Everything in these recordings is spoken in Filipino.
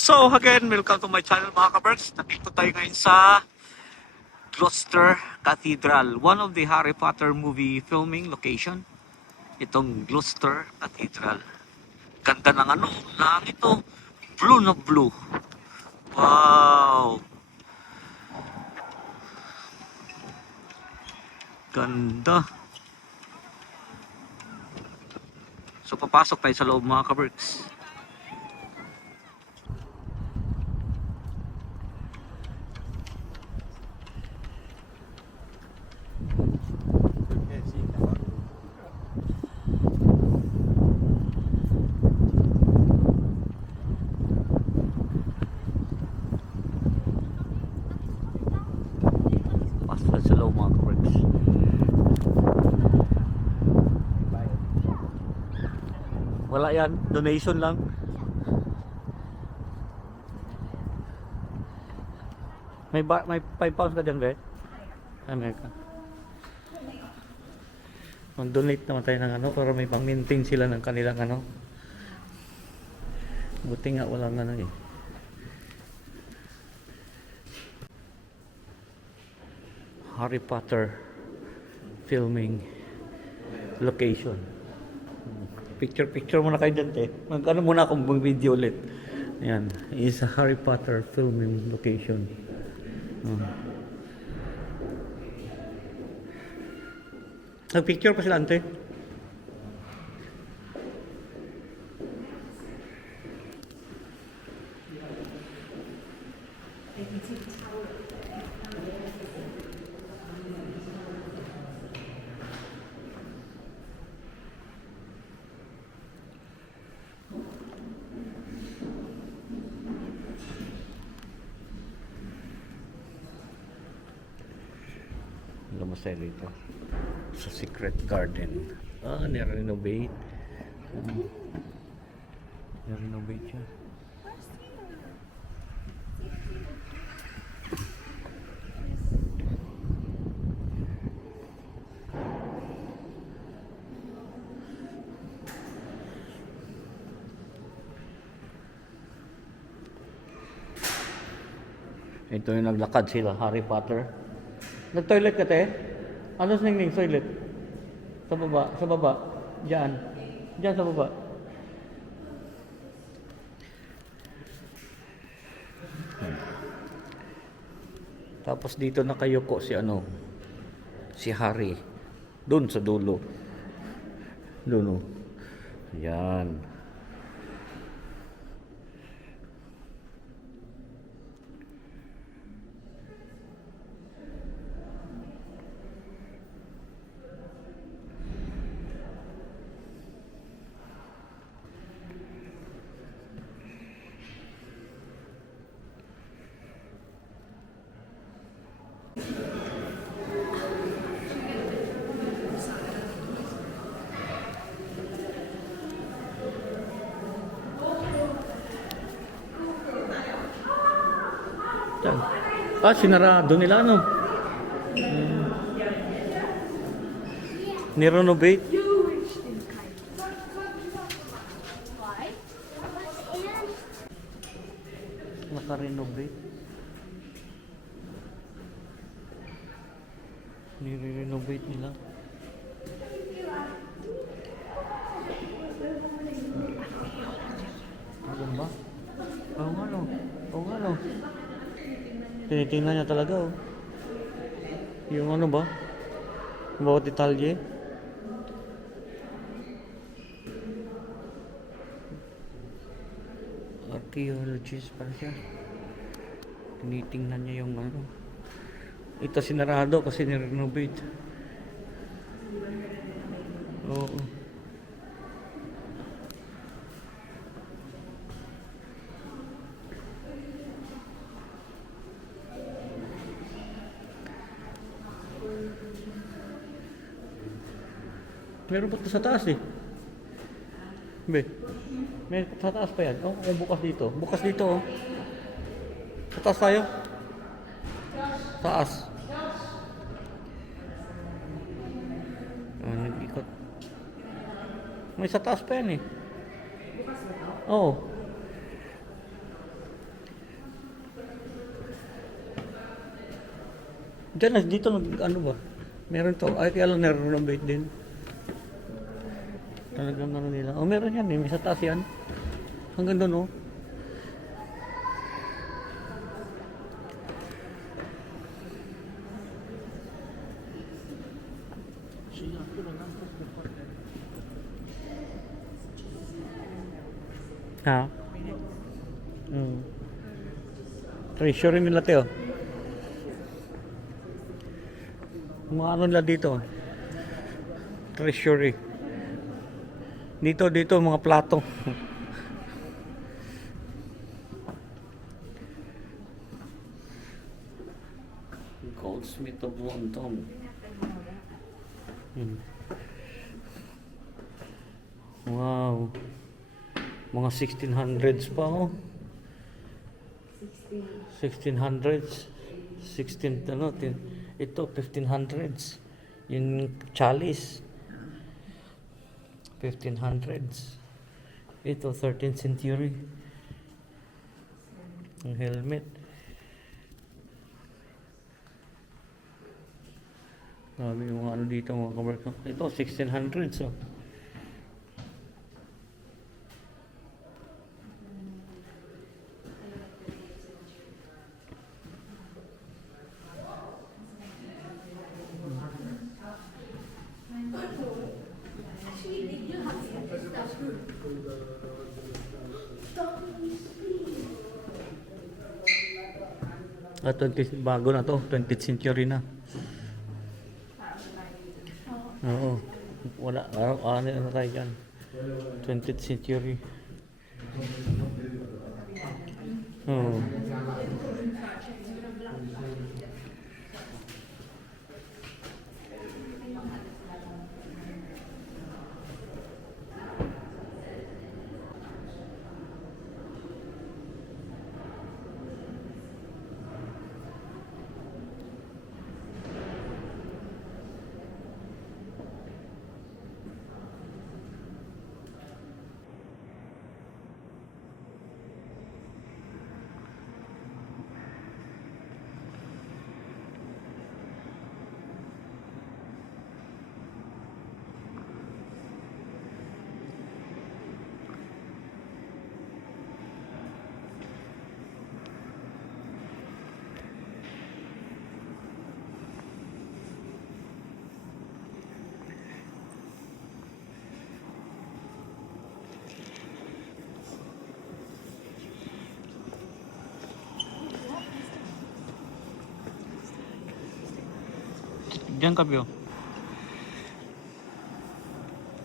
So again, welcome to my channel mga kaberks. Nandito tayo ngayon sa Gloucester Cathedral, one of the Harry Potter movie filming location. Itong Gloucester Cathedral. Ganda ng langit to. Blue na blue. Wow! Ganda. So papasok tayo sa loob mga kaberks. Sa loob mga kaberks. Wala yan, donation lang. May 5 pounds ka dyan, be? Amerika. Mag-donate naman tayo ng para may pang-maintain sila ng kanilang Buti nga walang eh. Harry Potter filming location. Picture muna kayo dyan, te. Muna akong video ulit. Ayan, is a Harry Potter filming location. Nag-picture pa sila, ante. Lumos tayo dito sa Secret Garden. Nire-renovate. Nire-renovate siya. Ito yung naglakad sila, Harry Potter. Nag-toilet ka, te? Ano sa ningning toilet? Sa baba, sa baba. Diyan. Diyan sa baba. Tapos dito nakayuko si si Harry. Doon sa dulo. Doon. Yan. Sinarado nila, Nirenovate. Naka-renovate. Nire-renovate nila. Ano ba? Oo nga. Tinitingnan niya talaga, yung ba? Bawat detalye. Archaeologist pa siya. Tinitingnan niya yung Ito sinarado kasi nirenovate. Oo. Meron pa ito sa taas Be, may sa taas pa yan. Bukas dito. Sa taas tayo. Taas. Nag-ikot. May sa taas pa yan Oo. Diyan na, dito ano ba? Meron to. Ay, kaya lang nare-renovate din. Talagang ano nila. Oh, meron yan eh. May sa taas yan. Hanggang doon, oh. Ha? Treasury nila, Teo. Mga ano nila dito. Treasury. Dito, mga plato. Goldsmith of London. Wow. Mga 1600s pa, oh. 1600s. 16, ano, ito, 1500s. Yung chalice. 1500s. Ito, 13th century. Ang helmet. Sabi yung mga ano dito, mga kabarko. Ito, 1600s, oh. Ah, 20, bago na to, 20th century na. Oo. Wala, ano tayo dyan? 20th century. Oo. Diyan ka, Bio.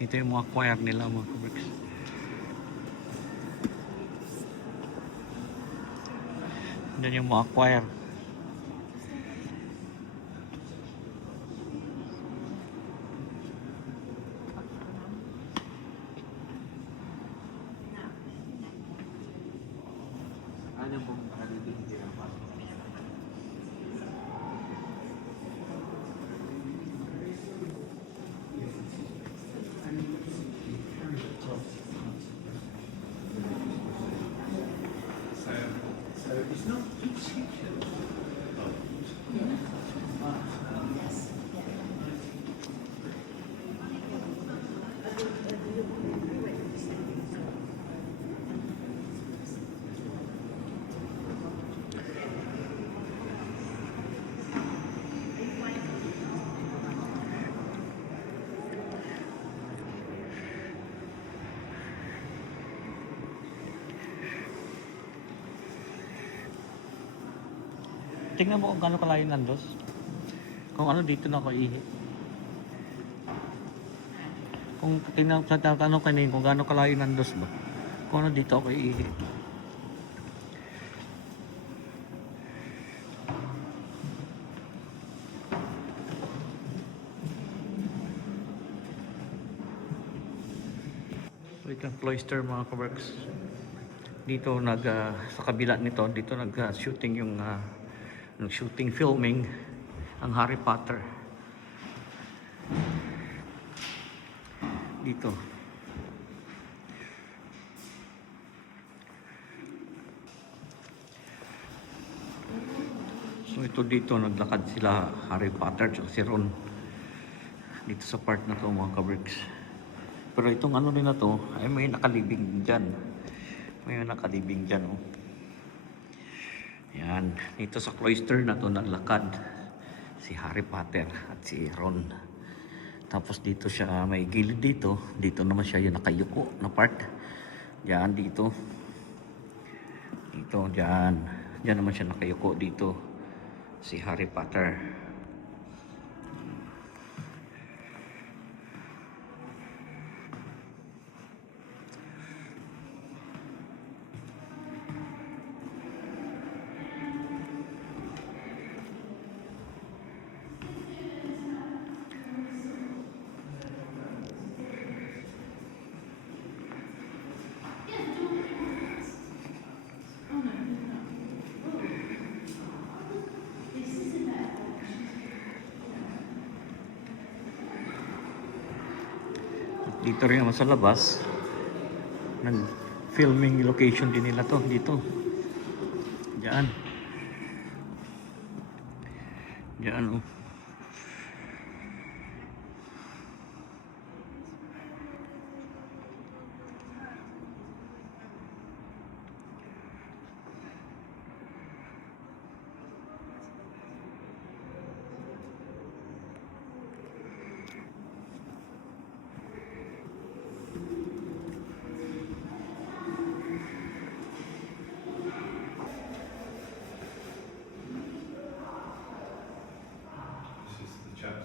Dito yung mga choir nila, mga kabarks. Diyan yung mga choir. Ano pong tingnan mo kung gaano kalayo nandos. Kung ano dito na ako ihi. Kung tingnan sa tanong kanina kung gaano kalayo nandos ba. Kung ano dito ako ihi. So ito ang cloister, mga kabarks. Dito sa kabila nito, dito nag-shooting yung shooting filming ang Harry Potter dito. So So ito dito, naglakad sila Harry Potter at si Ron. Dito sa part na to mga kabricks. Pero itong ano rin na to, ay may nakalibing dyan. May nakalibing dyan oh. Yan, dito sa cloister na to naglakad si Harry Potter at si Ron. Tapos dito siya, may gilid dito. Dito naman siya yung nakayuko na part. Diyan, dito. Dito, diyan. Diyan naman siya nakayuko dito. Si Harry Potter. Dito rin naman sa labas, nag-filming location din nila to dito. Diyan. Diyan oh.